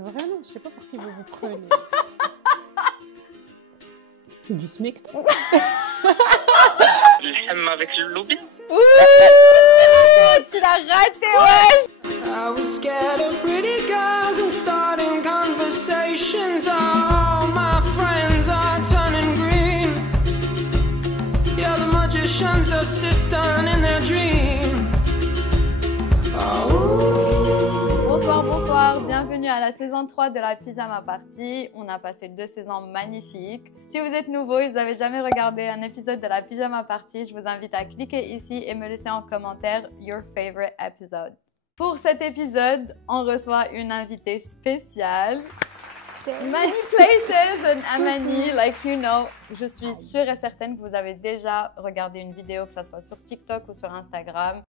Vraiment, je sais pas pour qui vous vous prenez. C'est du SMIC. Le ham avec le lobby. Tu l'as raté, ouais. I was scared of pretty girls and starting conversations. All my friends are turning green. Yeah, the magician's assistant in their dream. Bonsoir, bonsoir, bienvenue à la saison 3 de la Pyjama Party. On a passé 2 saisons magnifiques. Si vous êtes nouveau et vous n'avez jamais regardé un épisode de la Pyjama Party, je vous invite à cliquer ici et me laisser en commentaire your favorite episode. Pour cet épisode, on reçoit une invitée spéciale. Many places and Amani, like you know. Je suis sûre et certaine que vous avez déjà regardé une vidéo, que ce soit sur TikTok ou sur Instagram.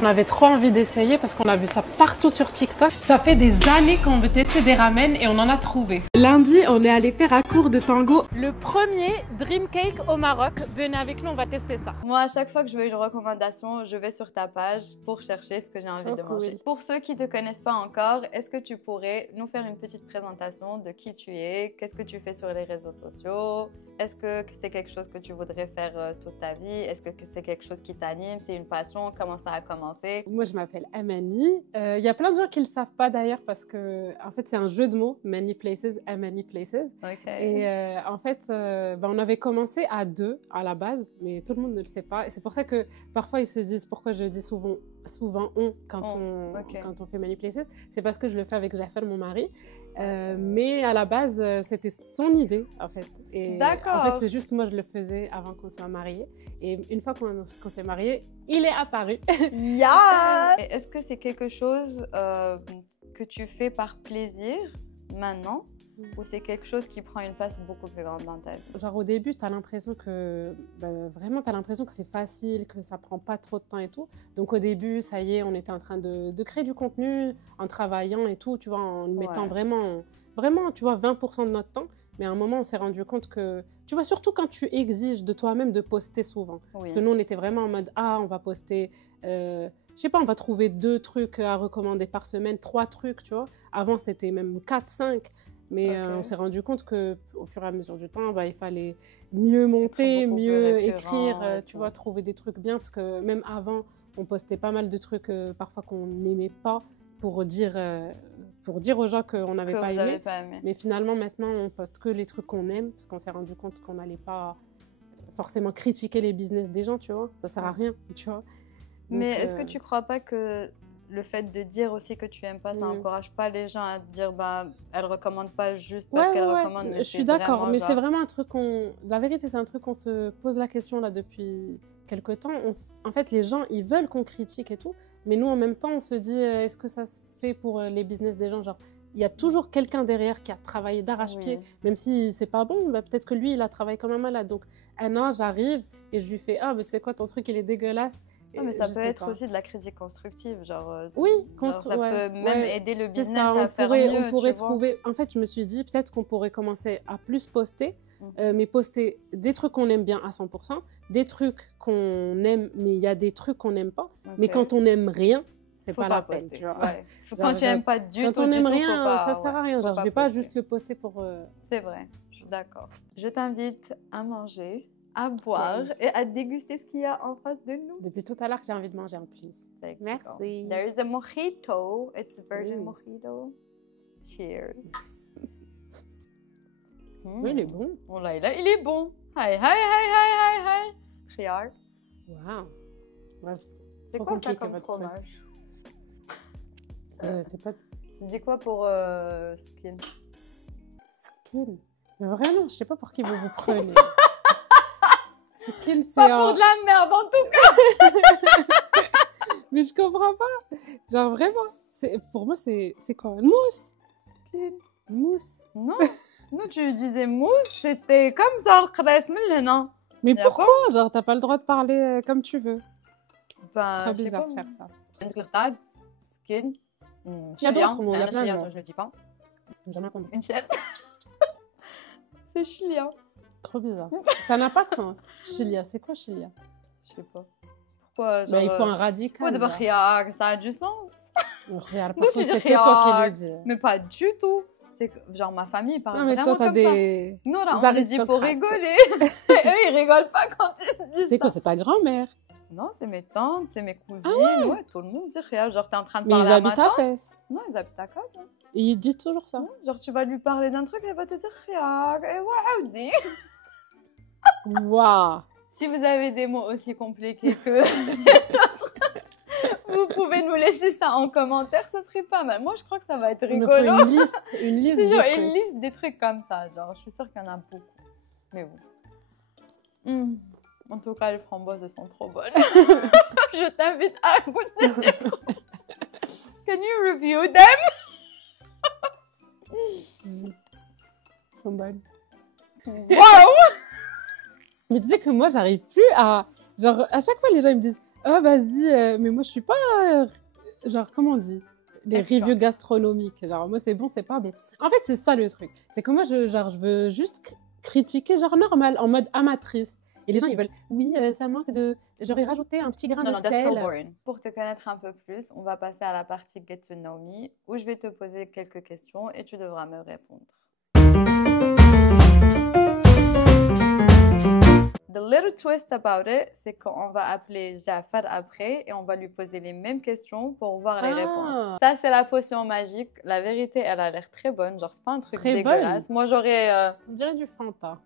On avait trop envie d'essayer parce qu'on a vu ça partout sur TikTok. Ça fait des années qu'on veut tester des ramen et on en a trouvé. Lundi, on est allé faire un cours de tango. Le premier Dream Cake au Maroc. Venez avec nous, on va tester ça. Moi, à chaque fois que je veux une recommandation, je vais sur ta page pour chercher ce que j'ai envie de manger. Pour ceux qui ne te connaissent pas encore, est-ce que tu pourrais nous faire une petite présentation de qui tu es? Qu'est-ce que tu fais sur les réseaux sociaux? Est-ce que c'est quelque chose que tu voudrais faire toute ta vie? Est-ce que c'est quelque chose qui t'anime? C'est une passion? Comment ça a commencé? Moi, je m'appelle Amani. Il y a plein de gens qui ne le savent pas d'ailleurs parce que, en fait, c'est un jeu de mots. Many places, Amani places. Okay. Et en fait, on avait commencé à 2 à la base, mais tout le monde ne le sait pas. Et c'est pour ça que parfois, ils se disent pourquoi je dis souvent on quand on fait Many places. C'est parce que je le fais avec Jaffer, mon mari. Mais à la base, c'était son idée, en fait. D'accord. En fait, c'est juste moi, je le faisais avant qu'on soit mariés. Et une fois qu'on s'est mariés, il est apparu. Yeah. Est-ce que c'est quelque chose que tu fais par plaisir maintenant ou c'est quelque chose qui prend une place beaucoup plus grande dans ta vie? Genre au début, tu as l'impression que vraiment, tu as l'impression que c'est facile, que ça prend pas trop de temps et tout. Donc au début, ça y est, on était en train de créer du contenu en travaillant et tout, tu vois, en mettant vraiment, tu vois, 20% de notre temps. Mais à un moment, on s'est rendu compte que, tu vois, surtout quand tu exiges de toi-même de poster souvent. Oui. Parce que nous, on était vraiment en mode, on va poster, je sais pas, on va trouver 2 trucs à recommander par semaine, 3 trucs, tu vois. Avant, c'était même 4, 5. Mais on s'est rendu compte qu'au fur et à mesure du temps, il fallait mieux monter, mieux écrire, tu vois, trouver des trucs bien. Parce que même avant, on postait pas mal de trucs parfois qu'on n'aimait pas pour dire aux gens qu'on n'avait pas aimé. Mais finalement, maintenant, on poste que les trucs qu'on aime parce qu'on s'est rendu compte qu'on n'allait pas forcément critiquer les business des gens, tu vois. Ça sert à rien, tu vois. Donc, mais est-ce que tu crois pas que le fait de dire aussi que tu aimes pas, ça n'encourage pas les gens à dire elle recommande pas juste parce qu'elle recommande. Je suis d'accord, mais c'est vraiment un truc la vérité, c'est un truc qu'on se pose la question là depuis quelque temps. En fait, les gens, ils veulent qu'on critique et tout, mais nous, en même temps, on se dit, est-ce que ça se fait pour les business des gens? Genre, il y a toujours quelqu'un derrière qui a travaillé d'arrache-pied, même si c'est pas bon, peut-être que lui, il a travaillé comme un malade. Donc, un an, j'arrive et je lui fais, mais tu sais quoi, ton truc, il est dégueulasse. Mais ça peut être aussi de la critique constructive, genre. Oui, ça peut même aider le business à faire mieux. On pourrait trouver. En fait, je me suis dit peut-être qu'on pourrait commencer à plus poster, mais poster des trucs qu'on aime bien à 100%, des trucs qu'on aime, mais il y a des trucs qu'on n'aime pas. Mais quand on n'aime rien, c'est pas la peine, tu vois. Quand tu n'aimes pas du tout, quand on n'aime rien, ça sert à rien. Genre, je vais pas juste le poster pour. C'est vrai, je suis d'accord. Je t'invite à manger, à boire et à déguster ce qu'il y a en face de nous. Depuis tout à l'heure que j'ai envie de manger en plus. Merci. There is a mojito. It's a virgin mojito. Cheers. Oui, il est bon. Oh là, il est bon. Hi, hi, hi, hi, hi, hi. Khiar. Wow. Bref. C'est quoi ça comme fromage? C'est pas... Tu dis quoi pour skin? Skin? Mais vraiment, je sais pas pour qui vous vous prenez. Skin, c'est pas pour de la merde en tout cas. Mais je comprends pas. Genre vraiment, pour moi c'est quoi? Mousse. Skin. Mousse. Non. Nous tu disais mousse, c'était comme ça le khres non. Mais pourquoi? Genre t'as pas le droit de parler comme tu veux. Très bizarre de faire ça. Skin. Il y a d'autres mots, il y a plein de mots. Je le dis pas. Jamais compris. Une chaise. C'est chilien. Trop bizarre. Ça n'a pas de sens. Chilia, c'est quoi Chilia? Je sais pas. Pourquoi il faut un radical. Pourquoi de khiar, ça a du sens? Regarde, D'où par tu contre, dis c'est que toi qui le regarde. dis. Mais pas du tout. C'est que, genre, ma famille parle Non, mais vraiment toi, t'as comme ça. des... Nora, des on le dit pour aristocrates. rigoler. Eux, ils rigolent pas quand ils disent C'est ça. quoi, c'est ta grand-mère? Non, c'est mes tantes, c'est mes cousines. Ah ouais, tout le monde dit rien. Genre, t'es en train de Mais parler ils à ma habitent à tante. Fès. Non, ils habitent à casa. Et ils disent toujours ça. Genre, tu vas lui parler d'un truc, elle va te dire rien. Et ouais, Waouh. si vous avez des mots aussi compliqués que vous pouvez nous laisser ça en commentaire, ça serait pas mal. Moi, je crois que ça va être Il me faut rigolo. une liste C'est de genre trucs. une liste des trucs comme ça. Genre, je suis sûre qu'il y en a beaucoup. Mais bon. En tout cas, les framboises, elles sont trop bonnes. Je t'invite à goûter les framboises. Can you review them? Trop bonne. Wow! Mais tu sais que moi, j'arrive plus à... Genre, à chaque fois, les gens, ils me disent « Oh, vas-y, mais moi, je suis pas... genre, comment on dit? Les Expert. reviews gastronomiques. Genre, moi, c'est bon, c'est pas bon. » En fait, c'est ça le truc. C'est que moi, je veux juste critiquer, genre, normal, en mode amatrice. Et les gens, ils veulent « Oui, ça manque de... J'aurais rajouté un petit grain Non, de non, that's so sel. boring. Pour te connaître un peu plus, on va passer à la partie Get to Know Me, où je vais te poser quelques questions et tu devras me répondre. The little twist about it, c'est qu'on va appeler Jafar après et on va lui poser les mêmes questions pour voir les Ah. réponses. Ça, c'est la potion magique. La vérité, elle a l'air très bonne. Genre, c'est pas un truc Très dégueulasse. Moi, j'aurais... On dirait du Fanta.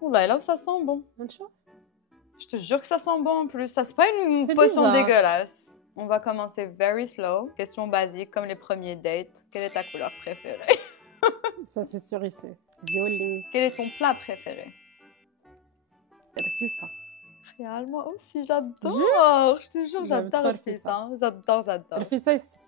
Oula, et là, ça sent bon. Je te jure que ça sent bon en plus. Ça, c'est pas une C'est potion bizarre. dégueulasse. On va commencer very slow. Question basique, comme les premiers dates. Quelle est ta couleur préférée? Ça, c'est sûr, ici. Violet. Quel est ton plat préféré? Elle fait ça. Réal, moi aussi, j'adore. Je te jure, J'aime trop j'adore le le fissa. fissa. J'adore. Elle fait ça et c'est ça.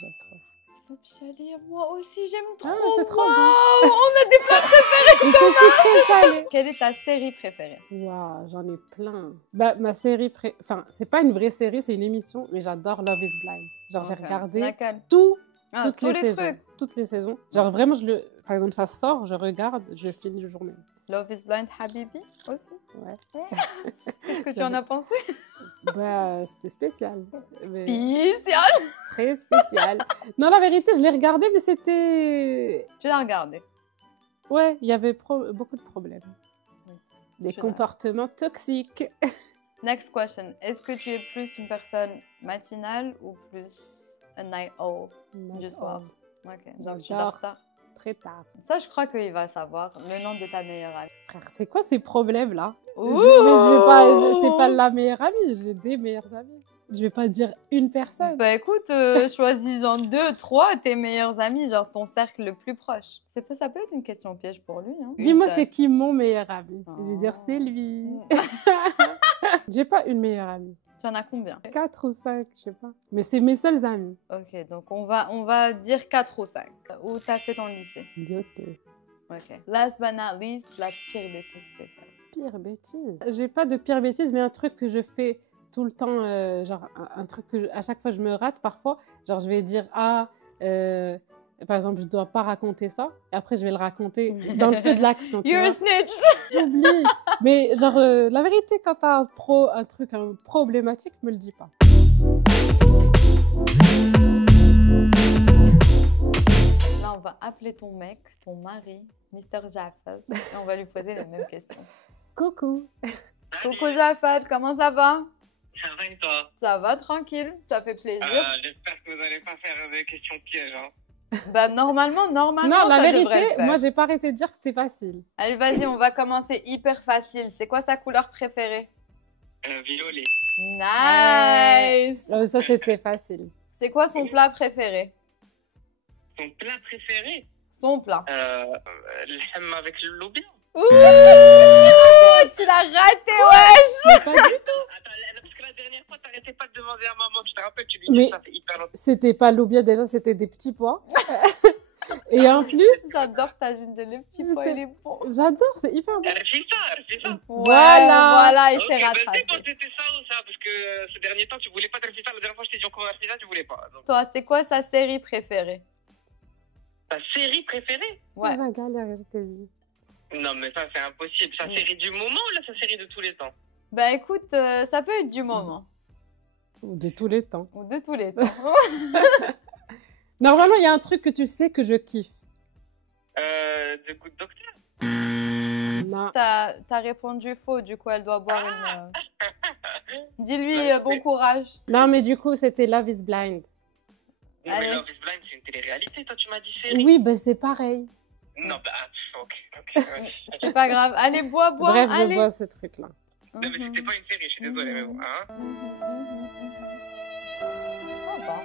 J'aime trop. C'est pas Pichalir, moi aussi, j'aime trop. Ah, c'est trop Wow, bon. on a des plats préférés. Mais c'est sucré, salé. Quelle est ta série préférée? Waouh, j'en ai plein. Bah, ma série Enfin, c'est pas une vraie série, c'est une émission, mais j'adore Love is Blind. Genre, j'ai Ok. regardé Laquelle? Ah, toutes tous les les saisons. trucs. Toutes les saisons. Genre, vraiment, par exemple, ça sort, je regarde, je finis le jour même. Love is Blind Habibi aussi. Ouais. Qu'est-ce que tu en as pensé? Bah, c'était spécial. Mais Spécial. très spécial. Non, la vérité, je l'ai regardé, mais c'était... Tu l'as regardé. Ouais, il y avait beaucoup de problèmes. Oui. Des Je comportements toxiques. Next question. Est-ce que tu es plus une personne matinale ou plus a night owl du soir? Ok, genre tu J'adore. dors tard. Très tard. Ça, je crois qu'il va savoir le nom de ta meilleure amie. Frère, c'est quoi ces problèmes-là? Ouh. Mais je vais pas, c'est pas la meilleure amie, j'ai des meilleures amies. Je vais pas dire une personne. Bah écoute, choisis-en 2, 3 tes meilleurs amis, genre ton cercle le plus proche. Ça peut être une question piège pour lui. Hein. Dis-moi, Une c'est qui mon meilleur ami? Oh. Je vais dire, c'est lui. seule. J'ai pas une meilleure amie. Tu en as combien? 4 ou 5, je sais pas. Mais c'est mes seuls amis. Ok, donc on va dire 4 ou 5. Où t'as fait ton lycée? Lyoté. Ok. Last but not least, la pire bêtise que t'as faite. Pire bêtise. J'ai pas de pire bêtise, mais un truc que je fais tout le temps, genre un truc que à chaque fois je me rate parfois. Genre je vais dire, par exemple, je dois pas raconter ça. Et après, je vais le raconter dans le feu de l'action. tu You're a vois. snitch! J'oublie. Mais genre, la vérité, quand t'as un truc problématique, me le dis pas. Là, on va appeler ton mec, ton mari, Mr. Jafad, et on va lui poser les mêmes questions. Coucou. Coucou Jafad, comment ça va? Ça va et toi? Ça va, tranquille, ça fait plaisir. J'espère que vous n'allez pas faire des questions pièges. Hein. Bah normalement, Non, la ça devrait le vérité, faire. moi, j'ai pas arrêté de dire que c'était facile. Allez, vas-y, on va commencer hyper facile. C'est quoi sa couleur préférée? Violet. Nice! Ça, c'était facile. C'est quoi son plat préféré? Ton plat préféré? Son plat. L'hem avec le lobby. Ouh! Tu l'as raté, wesh! Mais pas du tout. Attends, parce que la dernière fois, t'arrêtais pas de demander à maman. Tu te rappelles, tu lui Mais- dis ça fait hyper longtemps. C'était pas l'oubia, déjà, c'était des petits pois. Et en plus, J'adore ta ginger, les petits pois, il est bon. j'adore, c'est hyper bon. Refais ça. Voilà, il Ok, s'est bah, rattrapé. c'est quand c'était ça ou ça, parce que ces derniers temps, tu voulais pas te refaire ça. La dernière fois, je t'ai dit encore refais ça, tu voulais pas. Donc, Toi, c'est quoi sa série préférée? ta série préférée? Ouais. On va galérer, je t'ai dit. Non, mais ça, c'est impossible. Sa série du moment ou là, sa série de tous les temps? Bah écoute, ça peut être du moment. Ou de tous les temps. Ou de tous les temps. Normalement, il y a un truc que tu sais que je kiffe. The Good Doctor. Non. T'as répondu faux, du coup, elle doit boire une... Dis-lui bon courage. Non, mais du coup, c'était Love is Blind. Non, Allez. mais Love is Blind, c'est une télé-réalité, toi, tu m'as dit série. Oui, ben c'est pareil. Non, bah, ok. Ouais. C'est pas grave. Allez, bois, Bref, je allez. bois ce truc-là. Non, mais c'était pas une série, je suis désolé, mais bon. Hein. Sympa.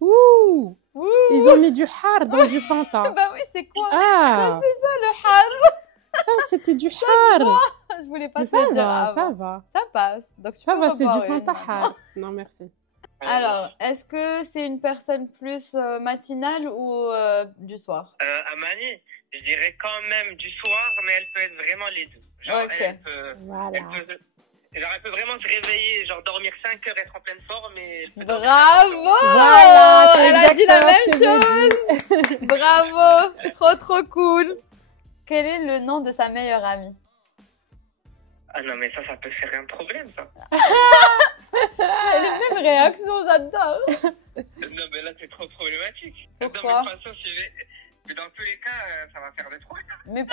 Ouh! Ouh. Ils ont mis du har dans du Fanta. Bah oui, c'est quoi? Ah! C'est ça le har. Ah, c'était du har! Je voulais pas Mais te ça le dire va, avant. ça va. Ça passe. Donc tu Ça peux va, c'est du reboire une Fanta maintenant. har. Non, merci. Alors, est-ce que c'est une personne plus matinale ou du soir? Amani, je dirais quand même du soir, mais elle peut être vraiment les deux. Genre, Ok. Voilà. Elle peut vraiment se réveiller, genre dormir 5 heures, être en pleine forme, mais... elle peut dormir Bravo! Voilà, c'est Elle a dit la exactement même ce que j'ai chose. Bravo! Trop cool. Quel est le nom de sa meilleure amie? Ah non, mais ça peut faire un problème, ça. Elle est même réaction, j'adore. Non, mais là, c'est trop problématique. Pourquoi? Non, mais de toute façon, mais dans tous les cas, ça va faire des problèmes. Mais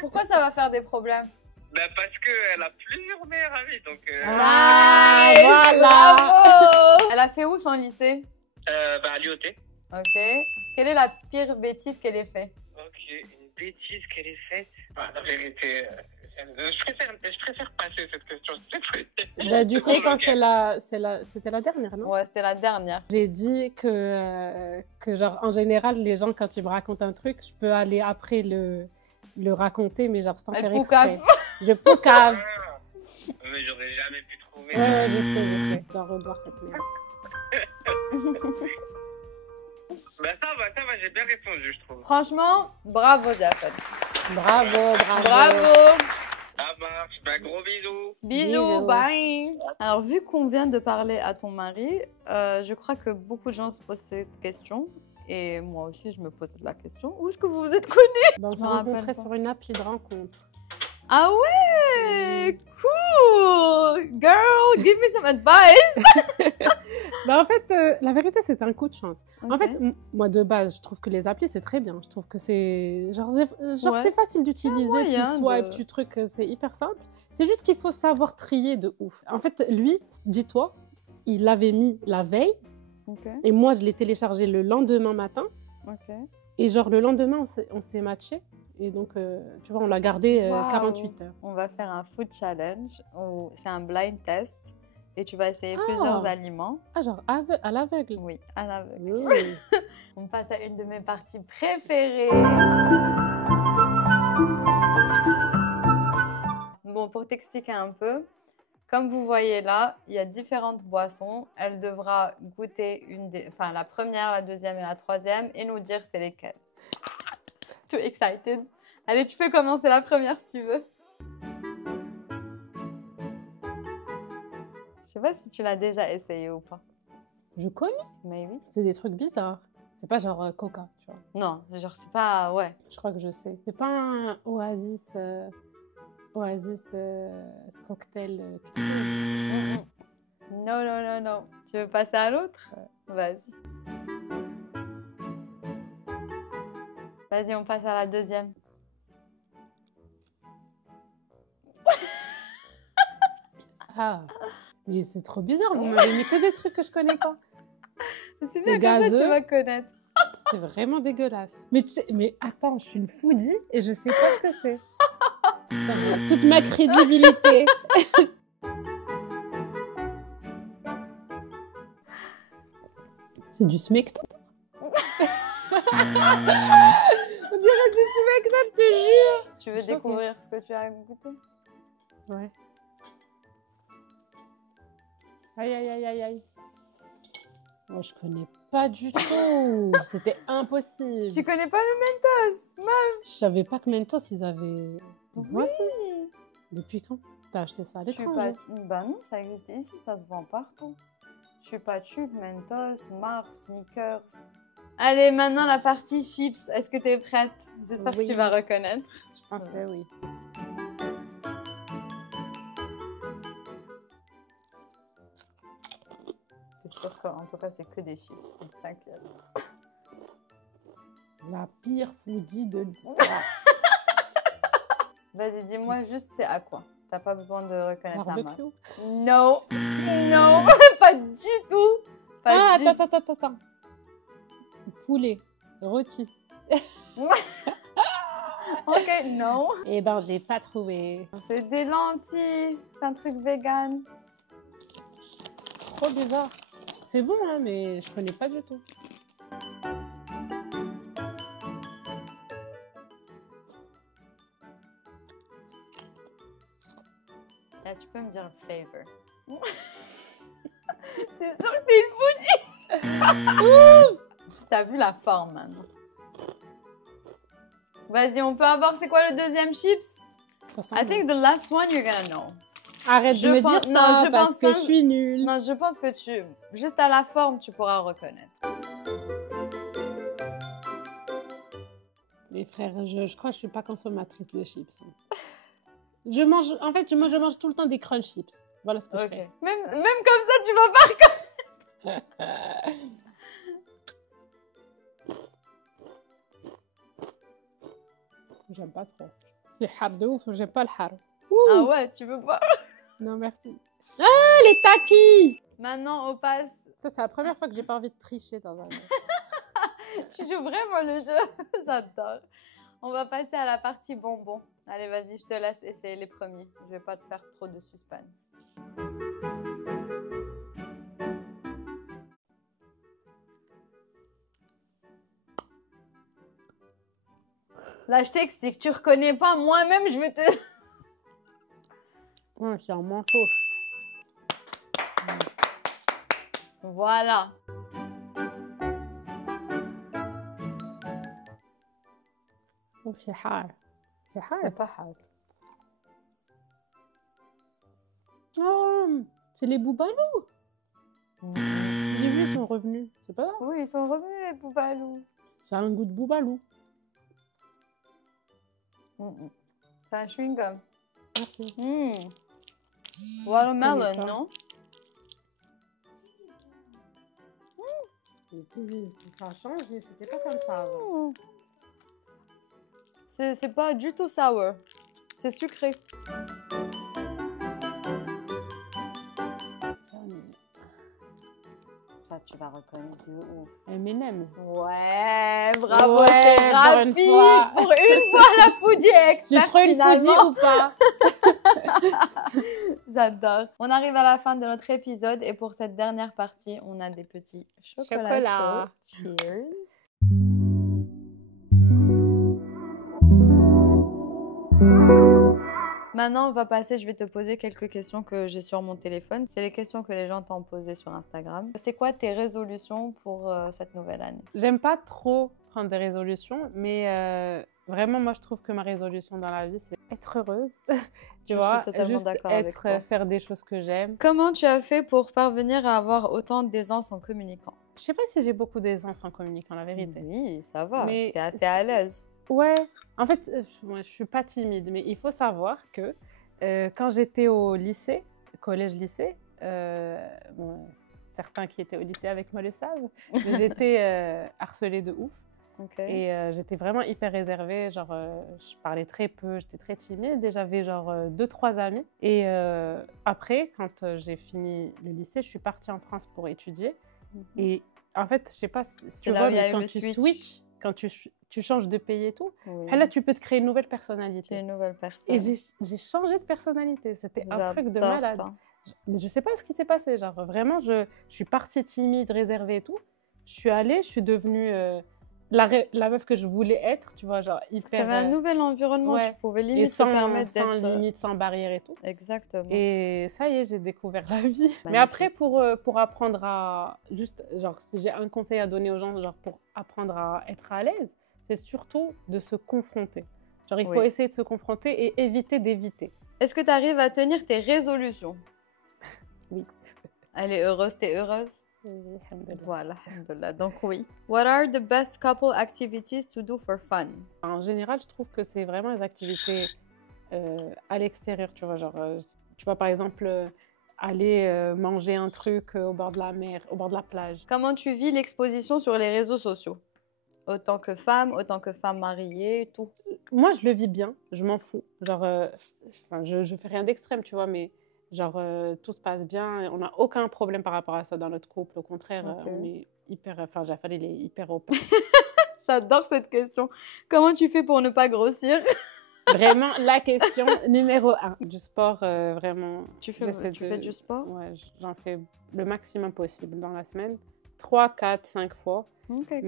pourquoi ça va faire des problèmes? Bah, parce qu'elle a plusieurs meilleurs amis, donc... Ah, Nice, voilà. bravo. Elle a fait où son lycée? Bah, à l'IOT. Ok. Quelle est la pire bêtise qu'elle ait fait? Ok, une bêtise qu'elle ait faite. Ah, la vérité, je préfère passer cette question. Bah, du coup, C'est quand compliqué. c'était la dernière, non? Ouais, c'était la dernière. J'ai dit que genre, en général, les gens, quand ils me racontent un truc, je peux aller après le raconter, mais genre sans Elle faire poucave. exprès. Je poucave. Ah, mais j'aurais jamais pu trouver. Ouais, je sais. Je dois revoir cette merde. Bah, ça va, j'ai bien répondu, je trouve. Franchement, bravo, Jafet. Bravo. Bravo. Ça marche, bah, gros bisous. Bisous, Bisous. bye. Alors, vu qu'on vient de parler à ton mari, je crois que beaucoup de gens se posent cette question. Et moi aussi, je me pose la question. Où est-ce que vous vous êtes connus? Ben, on Je s'est me rappelle rencontrés pas. sur une appli de rencontre. Ah ouais, cool. Girl, give me some advice. Ben, en fait, la vérité, c'était un coup de chance. En Ok. fait, moi, de base, je trouve que les applis, c'est très bien. Je trouve que c'est... Genre, Ouais. c'est facile d'utiliser. Tu moyen swipes, de- tu trucs, c'est hyper simple. C'est juste qu'il faut savoir trier de ouf. En fait, lui, dis-toi, il l'avait mis la veille. Ok, Et moi, je l'ai téléchargé le lendemain matin. ok. Et genre, le lendemain, on s'est matché. Et donc, tu vois, on l'a gardé Waouh. 48 heures. On va faire un food challenge où c'est un blind test et tu vas essayer Ah. plusieurs aliments. Ah, genre, à l'aveugle. Oui, à l'aveugle. Oui. On passe à une de mes parties préférées. Bon, pour t'expliquer un peu, comme vous voyez là, il y a différentes boissons. Elle devra goûter enfin, la première, la deuxième et la troisième et nous dire c'est lesquelles. Too excited. Allez, tu peux commencer la première si tu veux. Je sais pas si tu l'as déjà essayé ou pas. Je connais. Mais oui. C'est des trucs bizarres. C'est pas genre Coca, tu vois. Non, genre c'est pas... Ouais. Je crois que je sais. C'est pas un Oasis, cocktail. Non. Tu veux passer à l'autre? Vas-y. Vas-y, on passe à la deuxième. Ah, mais c'est trop bizarre. Vous m'avez mis que des trucs que je connais pas. C'est C'est bien, comme ça tu gazeux. vas connaître. C'est vraiment dégueulasse. Mais, mais attends, je suis une foodie et je sais pas ce que c'est. Putain, toute ma crédibilité. C'est du smecta. On dirait du smecta, je te jure. Tu veux Je suis choquée. découvrir ce que tu as goûté? Ouais. Aïe. Moi, je connais pas du tout. C'était impossible. Tu connais pas le Mentos? Je savais pas que Mentos, ils avaient des Oui. boissons. Depuis quand t'as acheté ça à Chupa... l'étranger? Bah non, ça existe ici, ça se vend partout. Chupa Chup, Mentos, Mars, Snickers. Allez, maintenant la partie chips. Est-ce que tu es prête? J'espère Oui. que tu vas reconnaître. Je pense que oui. sûr qu'en tout cas, c'est que des chips. Donc t'inquiète. La pire foodie de l'histoire. Vas-y, dis-moi juste c'est à quoi. T'as pas besoin de reconnaître la marque. Barbecue. Non, non, pas du tout. Pas du... Attends. Poulet, rôti. Ok, non. Eh ben, j'ai pas trouvé. C'est des lentilles. C'est un truc vegan. Trop bizarre. C'est bon, hein, mais je connais pas du tout. Là, tu peux me dire le flavor. C'est sûr que t'es une foodie. T'as vu la forme maintenant. Vas-y, on peut avoir, c'est quoi le deuxième chips? I think the last one you're gonna know. Arrête de me dire ça parce que je suis nulle. Non, je pense que juste à la forme, tu pourras reconnaître. Les frères, je crois que je suis pas consommatrice de chips. Je mange tout le temps des crunch chips. Voilà ce que je fais. Même comme ça, tu vas pas reconnaître. J'aime pas trop. C'est hard de ouf, j'aime pas le hard. Ah ouais, tu veux pas? Non, merci. Ah, les takis! Maintenant, on passe. C'est la première fois que j'ai pas envie de tricher dans un jeu. Tu joues vraiment le jeu. J'adore. On va passer à la partie bonbons. Allez, vas-y, je te laisse essayer les premiers. Je vais pas te faire trop de suspense. Là, je t'explique. Tu reconnais pas. Moi-même, je vais te... Ouais, c'est un manteau. Voilà. Oh, c'est hard. C'est hard. C'est pas hard. Oh, c'est les Boubalou. J'ai vu, ils sont revenus. C'est pas ça? Oui, ils sont revenus, les Boubalou. Ça a un goût de Boubalou. C'est un chewing-gum. Merci. Watermelon, non? Ça a changé, c'était pas comme ça avant. C'est pas du tout sour. C'est sucré. Ça, tu vas reconnaître de ouf. M&M. Ouais, bravo, Ouais, t'es pour rapide. une fois. Pour une fois, la foodie est Tu experte trouves une foodie finalement. ou pas? J'adore. On arrive à la fin de notre épisode et pour cette dernière partie, on a des petits chocolats chauds. Cheers. Maintenant, on va passer, je vais te poser quelques questions que j'ai sur mon téléphone. C'est les questions que les gens t'ont posées sur Instagram. C'est quoi tes résolutions pour cette nouvelle année? J'aime pas trop prendre des résolutions, mais vraiment, moi, je trouve que ma résolution dans la vie, c'est être heureuse. Tu vois, suis totalement juste d'accord avec toi. faire des choses que j'aime. Comment tu as fait pour parvenir à avoir autant d'aisance en communiquant? Je sais pas si j'ai beaucoup d'aisance en communiquant, la vérité. Oui, ça va. Mais t'es à l'aise. Ouais, en fait, moi, je suis pas timide, mais il faut savoir que quand j'étais au lycée, collège-lycée, bon, certains qui étaient au lycée avec moi le savent, mais j'étais harcelée de ouf. Okay. Et j'étais vraiment hyper réservée, genre je parlais très peu, j'étais très timide et j'avais genre 2-3 amis. Et après, quand j'ai fini le lycée, je suis partie en France pour étudier. Et en fait, je sais pas si tu vois, mais quand tu switches, quand tu changes de pays et tout, là tu peux te créer une nouvelle personnalité. Une nouvelle personne. Et j'ai changé de personnalité, c'était un truc de malade. Mais je sais pas ce qui s'est passé, genre vraiment je suis partie timide, réservée et tout. Je suis allée, je suis devenue la meuf que je voulais être, tu vois, genre hyper... Tu avais un nouvel environnement, tu pouvais limite te permettre d'être... Sans limite, sans barrière et tout. Exactement. Et ça y est, j'ai découvert la vie. Mais après, pour apprendre à... Juste, genre, si j'ai un conseil à donner aux gens, genre, pour apprendre à être à l'aise, c'est surtout de se confronter. Genre, il faut essayer de se confronter et éviter d'éviter. Est-ce que tu arrives à tenir tes résolutions? Oui. Elle est heureuse, t'es heureuse? Oui, alhamdoulilah. Voilà, alhamdoulilah. Donc oui. What are the best couple activities to do for fun? En général, je trouve que c'est vraiment les activités à l'extérieur, tu vois. Genre, tu vois, par exemple, aller manger un truc au bord de la mer, au bord de la plage. Comment tu vis l'exposition sur les réseaux sociaux? Autant que femme mariée et tout. Moi, je le vis bien, je m'en fous. Genre, je fais rien d'extrême, tu vois, mais genre, tout se passe bien. On n'a aucun problème par rapport à ça dans notre couple. Au contraire, on est hyper... Enfin, Jafar, il est hyper open. J'adore cette question. Comment tu fais pour ne pas grossir? Vraiment, la question numéro 1. Du sport, vraiment. Tu fais du sport? Ouais, j'en fais le maximum possible dans la semaine. 3, 4, 5 fois. Ok, cool.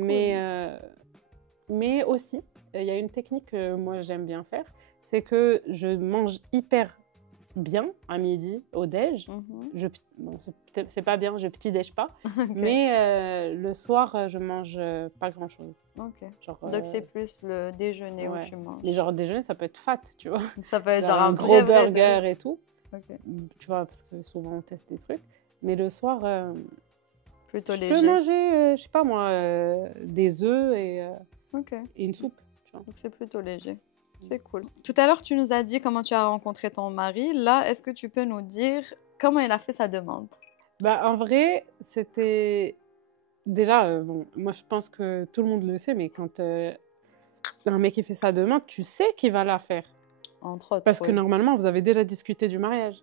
Mais aussi, il y a une technique que moi j'aime bien faire, c'est que je mange hyper bien à midi au déj. Bon, c'est pas bien, je petit-déj pas, mais le soir je mange pas grand-chose. Genre, donc c'est plus le déjeuner où tu manges. Mais genre déjeuner, ça peut être fat, tu vois. Ça peut être genre un gros burger et tout. Tu vois, parce que souvent on teste des trucs. Mais le soir... plutôt je léger. peux manger, je sais pas moi, des œufs et une soupe. Tu vois. Donc c'est plutôt léger. C'est cool. Tout à l'heure, tu nous as dit comment tu as rencontré ton mari. Là, est-ce que tu peux nous dire comment il a fait sa demande? Bah, en vrai, c'était... Déjà, bon, moi je pense que tout le monde le sait, mais quand un mec qui fait sa demande, tu sais qu'il va la faire. Entre autres. Parce que normalement, vous avez déjà discuté du mariage.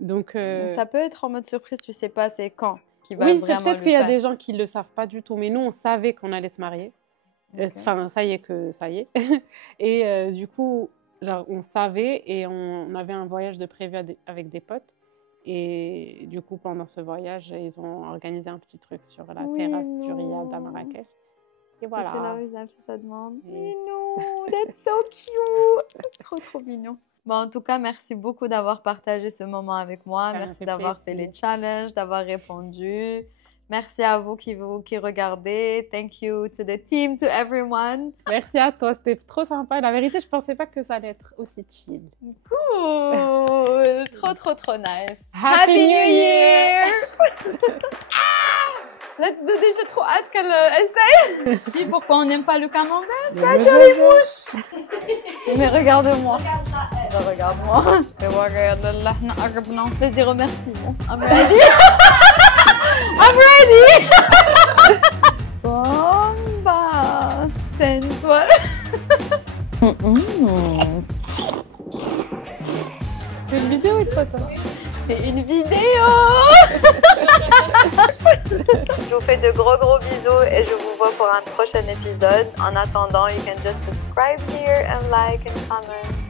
Donc, ça peut être en mode surprise, tu sais pas c'est quand. Oui, c'est peut-être qu'il y a des gens qui ne le savent pas du tout, mais nous, on savait qu'on allait se marier. Enfin, ça y est. Et du coup, genre, on savait et on avait un voyage de prévu avec des potes. Et du coup, pendant ce voyage, ils ont organisé un petit truc sur la terrasse du Riad à Marrakech. Et voilà. C'est là où ils ont fait sa demande. Mais non, that's so cute. Trop mignon. Bon, en tout cas, merci beaucoup d'avoir partagé ce moment avec moi. Merci d'avoir fait les challenges, d'avoir répondu. Merci à vous qui regardez. Thank you to the team, to everyone. Merci à toi, c'était trop sympa. La vérité, je pensais pas que ça allait être aussi chill. Cool. Trop nice. Happy New Year. Let's do this, j'ai trop hâte qu'elle essaye. Si, pourquoi on n'aime pas le camembert? Ça attire les mouches. Mais regarde-moi. Regarde-moi. Et regarde là, on fait des remerciements. I'm ready. I'm ready. Bomba. Sensual. C'est une vidéo ou une photo? C'est une vidéo. Je vous fais de gros bisous et je vous vois pour un prochain épisode. En attendant, you can just subscribe here and like and comment.